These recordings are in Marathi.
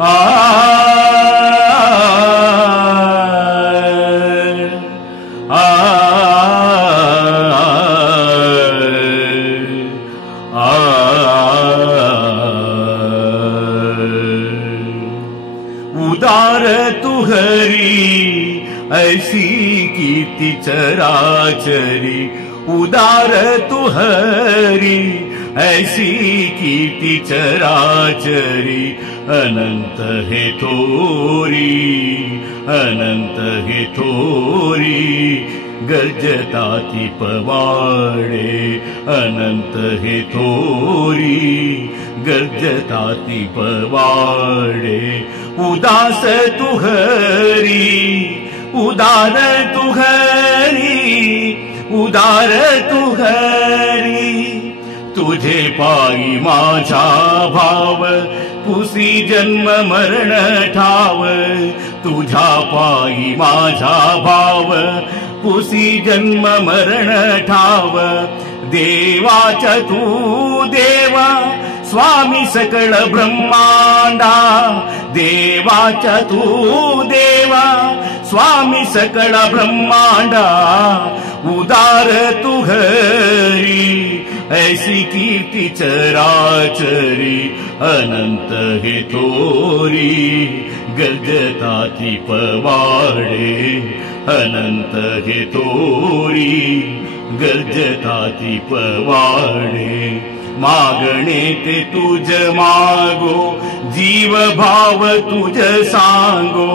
आ उदार तू हरी ऐसी कीर्ती चराचरी, उदार तू हरी ऐसी कीर्ती चराचरी, अनंत हे थोरी अनंत हे थोरी, गर्जताती पवाडे अनंत हे थोरी, गर्जताती पवाडे, उदास तू हरी उदार तू हरी उदार तू हरी, तुझे पायी माझा भाव पुसी जन्म मरण ठाव, तुझ्या पायी माझा भाव पुसी जन्म मरण ठाव, देवाच्या तू देवा स्वामी सकळ ब्रह्मांडा, देवाच्या तू देवा स्वामी सकळ ब्रह्मांडा, उदार तू हरी ऐसी कीर्ती चराचरी, अनंत हे थोरी गर्जताती पवाडे, अनंत हे थोरी गर्जताती पवाडे, मागणे ते तुझ मागो जीव भाव तुझ सांगो,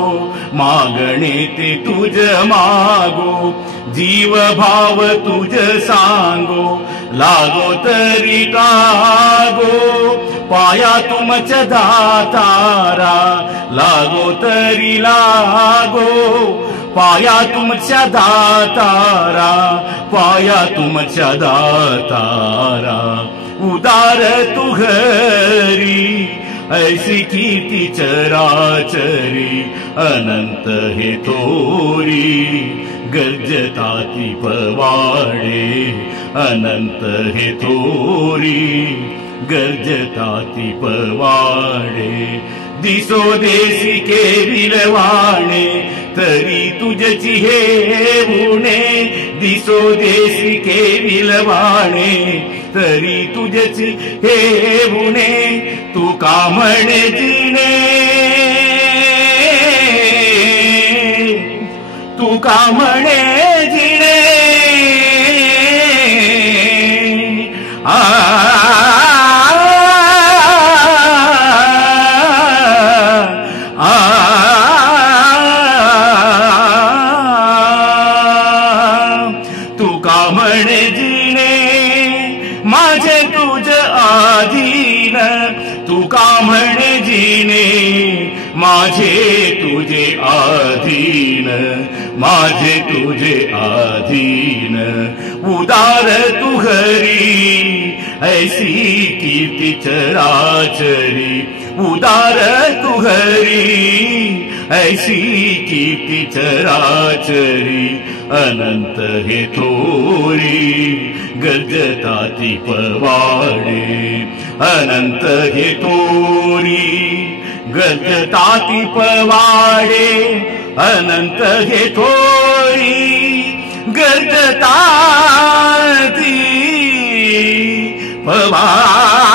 मागणे ते तुझ मागो जीव भाव तुझ सांगो, लागो तरी कागो पाया तुमच दातारा, लागो तरी लागो पाया तुमच्या दातारा, पाया तुमच्या दातारा, उदार तू हरी ऐसी कीर्ती चराचरी, अनंत हे थोरी गर्जताती पवाडे, अनंत हे थोरी गर्जताती पवाडे, दिसो देसी के विलवाणे तरी तुझची हे उणे, दिसो देसी के विलवाणे तरी तुझची हे उणे, तू का म्हणे जिणे तू का म्हणे जिणे, तू का म्हणे जिणे माझे तुझ आधीन, तू का म्हणे जिणे माझे तुझे आधीन, माझे तुझे आधीन, उदार तू हरी ऐसी कीर्ती चराचरी, उदार तू हरी ऐसी कीर्ती चराचरी, अनंत हे थोरी गर्जताती पवाडे, अनंत हे थोरी गर्जताती पवाडे, अनंत हे थोरी गर्जताती पवाडे.